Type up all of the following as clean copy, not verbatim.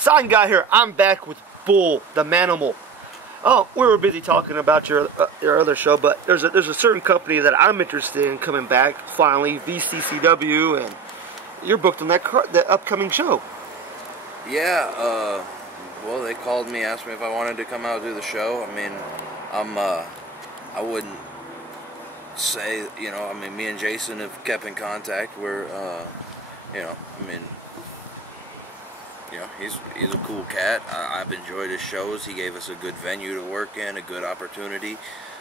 Sign Guy here. I'm back with Bull, the Manimal. Oh, we were busy talking about your other show, but there's a certain company that I'm interested in coming back finally, VCCW, and you're booked on that upcoming show. Yeah. Well, they called me, asked me if I wanted to come out and do the show. I mean, I wouldn't say, I mean, me and Jason have kept in contact. We're, he's a cool cat. I've enjoyed his shows. He gave us a good venue to work in, a good opportunity.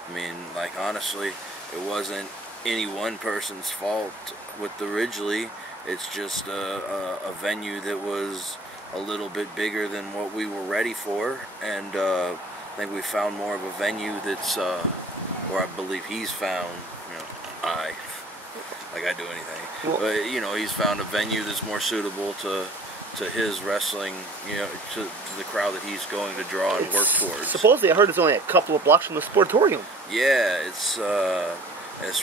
I mean, like, honestly, it wasn't any one person's fault with the Ridgely. It's just a venue that was a little bit bigger than what we were ready for, and I think we found more of a venue that's, or I believe he's found, like I do anything, well, but he's found a venue that's more suitable to his wrestling, to the crowd that he's going to draw and work towards. Supposedly, I heard it's only a couple of blocks from the Sportatorium. Yeah, it's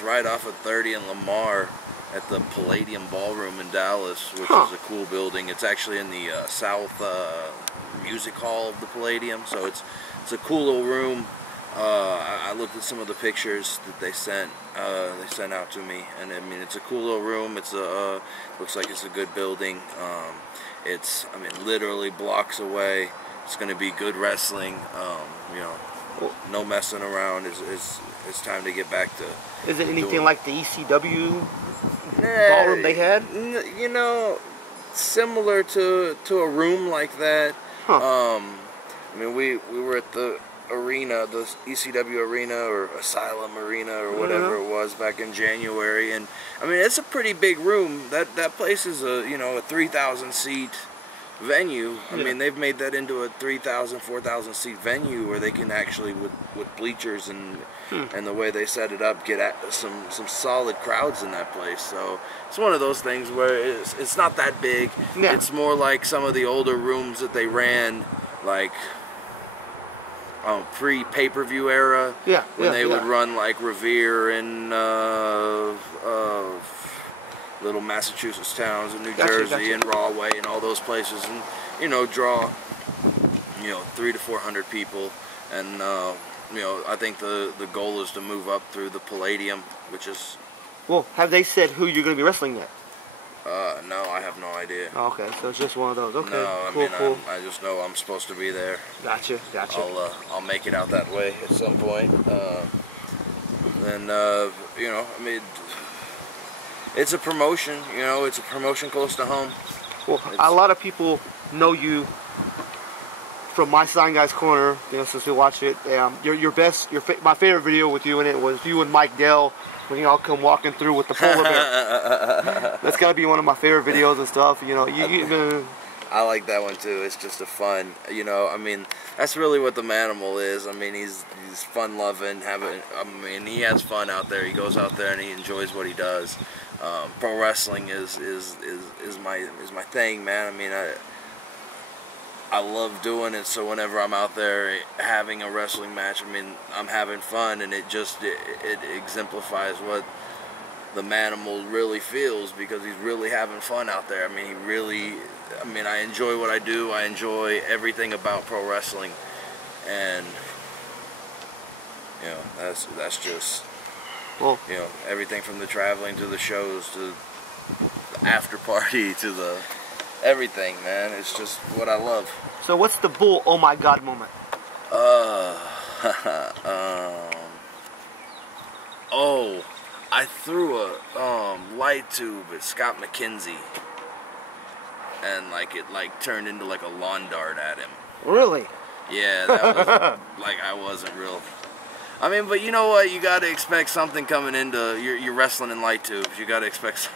right off of 30 and Lamar at the Palladium Ballroom in Dallas, which is a cool building. It's actually in the South Music Hall of the Palladium, so it's a cool little room. I looked at some of the pictures that they sent out to me, and I mean, it's a cool little room. It's looks like it's a good building. It's, I mean, literally blocks away. It's going to be good wrestling. No messing around. It's time to get back to. Is it anything like the ECW ballroom they had? Similar to a room like that. I mean, we were at the arena, the ECW arena or Asylum arena or whatever it was back in January, and I mean, it's a pretty big room. That place is a 3,000 seat venue. I mean, they've made that into a 3,000, 4,000 seat venue where they can actually, with bleachers and the way they set it up, get at some solid crowds in that place. So it's one of those things where it's not that big. Yeah. It's more like some of the older rooms that they ran, like pre-pay-per-view era, when they would run like Revere and little Massachusetts towns and New Jersey and Rahway and all those places, and draw 300 to 400 people, and I think the goal is to move up through the Palladium, which is. Well, have they said who you're going to be wrestling yet? No, I have no idea. Oh, okay, so it's just one of those. Okay, no, cool. I just know I'm supposed to be there. Gotcha. I'll make it out that way at some point. I mean, it's a promotion. It's a promotion close to home. Well, a lot of people know you from my Sign Guy's Corner. Since we watch it, my favorite video with you in it was you and Mike Dell when y'all come walking through with the polar bear. That's gotta be one of my favorite videos and stuff. I like that one too. It's just a fun. I mean, that's really what the Manimal is. I mean, he's fun loving. He has fun out there. He goes out there and he enjoys what he does. Pro wrestling is my thing, man. I mean, I love doing it, so whenever I'm out there having a wrestling match, I mean, I'm having fun, and it exemplifies what the Manimal really feels, because he's really having fun out there. I mean, I enjoy what I do. I enjoy everything about pro wrestling, and that's just everything from the traveling to the shows to the after party to the everything, man. It's just what I love. So what's the Bull oh my god moment? I threw a light tube at Scott McKenzie, and it turned into like a lawn dart at him. Really? Yeah, that was I wasn't real. I mean, but you know what? You gotta expect something coming into you're wrestling in light tubes. You gotta expect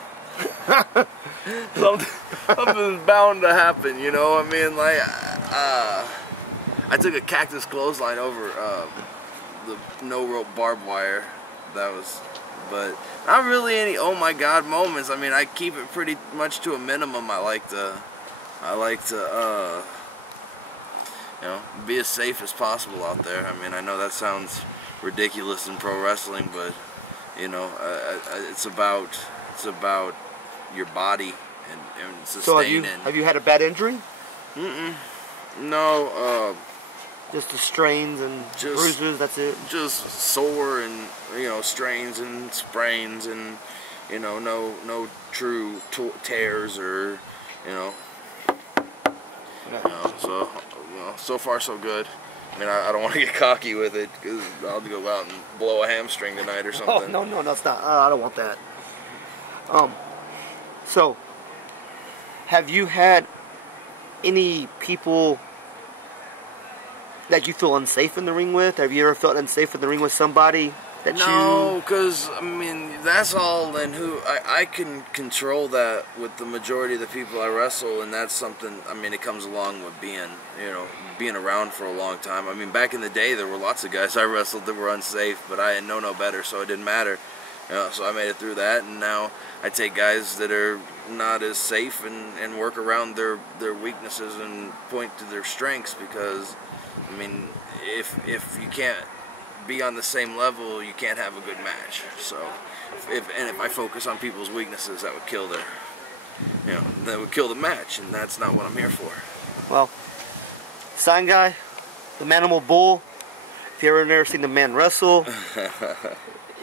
something's bound to happen, I mean, I took a cactus clothesline over the no rope barbed wire. But not really any oh my god moments. I mean, I keep it pretty much to a minimum. I like to be as safe as possible out there. I mean, I know that sounds ridiculous in pro wrestling, but it's about your body and sustaining. So have you had a bad injury? No, Just the strains and bruises, that's it? Just sore and, you know, strains and sprains and, you know, no true tears or, you know. So, you know, so far so good. I mean, I don't want to get cocky with it because I'll go out and blow a hamstring tonight or something. Oh, no, that's not. I don't want that. So, have you had any people that you feel unsafe in the ring with? Have you ever felt unsafe in the ring with somebody that No, because, I mean, that's all in who... I can control that with the majority of the people I wrestle, and that's something, I mean, it comes along with being, you know, being around for a long time. I mean, back in the day, there were lots of guys I wrestled that were unsafe, but I know no better, so it didn't matter. You know, so I made it through that, and now I take guys that are not as safe and work around their weaknesses and point to their strengths, because, I mean, if you can't be on the same level, you can't have a good match. So, if I focus on people's weaknesses, that would kill their, you know, that would kill the match, and that's not what I'm here for. Well, Sign Guy, the Manimal Bull. If you ever never seen the man wrestle,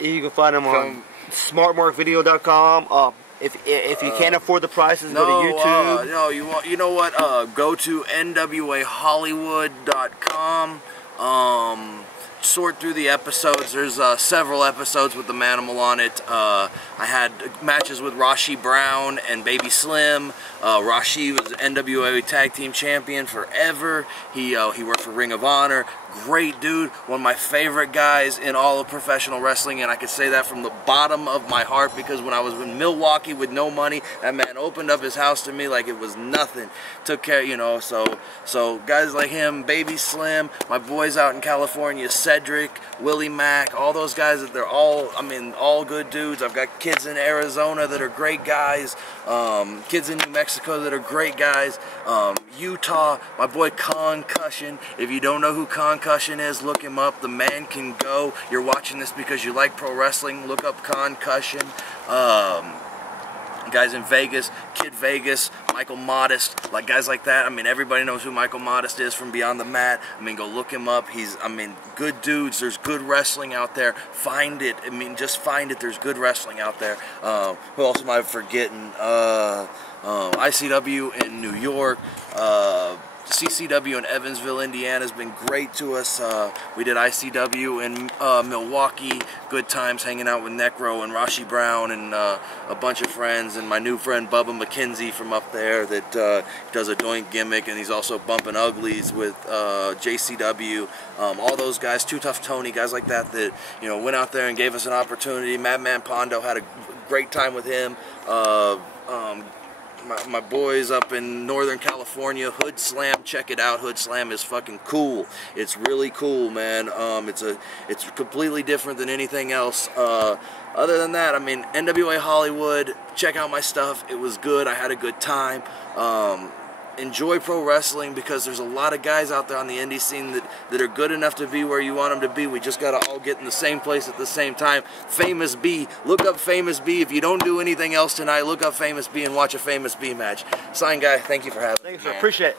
you can find him on smartmarkvideo.com. If you can't afford the prices, go to YouTube. No, you know what? Go to nwahollywood.com. Sort through the episodes. There's several episodes with the Manimal on it. I had matches with Rashi Brown and Baby Slim. Rashi was NWA Tag Team Champion forever. He worked for Ring of Honor. Great dude, one of my favorite guys in all of professional wrestling, and I can say that from the bottom of my heart, because when I was in Milwaukee with no money, that man opened up his house to me like it was nothing. Took care, you know, so guys like him, Baby Slim, my boys out in California, Cedric, Willie Mack, all those guys, that they're all, I mean, all good dudes. I've got kids in Arizona that are great guys, kids in New Mexico that are great guys, Utah, my boy Concussion. If you don't know who Concussion is, look him up. The man can go. You're watching this because you like pro wrestling. Look up Concussion. Guys in Vegas, Kid Vegas, Michael Modest, like guys like that. I mean, everybody knows who Michael Modest is from Beyond the Mat. I mean, go look him up. I mean, good dudes. There's good wrestling out there. Find it. I mean, just find it. There's good wrestling out there. Who else am I forgetting? ICW in New York. CCW in Evansville, Indiana has been great to us. We did ICW in Milwaukee. Good times hanging out with Necro and Rashi Brown and a bunch of friends, and my new friend Bubba McKenzie from up there that does a doink gimmick, and he's also bumping uglies with JCW. All those guys, Too Tough Tony, guys like that you know, went out there and gave us an opportunity. Madman Pondo, had a great time with him. My boys up in Northern California, Hood Slam, check it out. Hood Slam is fucking cool. It's really cool, man. It's completely different than anything else. Other than that, I mean, NWA Hollywood, check out my stuff. It was good. I had a good time. Enjoy pro wrestling, because there's a lot of guys out there on the indie scene that are good enough to be where you want them to be. We just got to all get in the same place at the same time. Famous B. Look up Famous B. If you don't do anything else tonight, look up Famous B and watch a Famous B match. Sign Guy, thank you for having me. Thanks, appreciate it.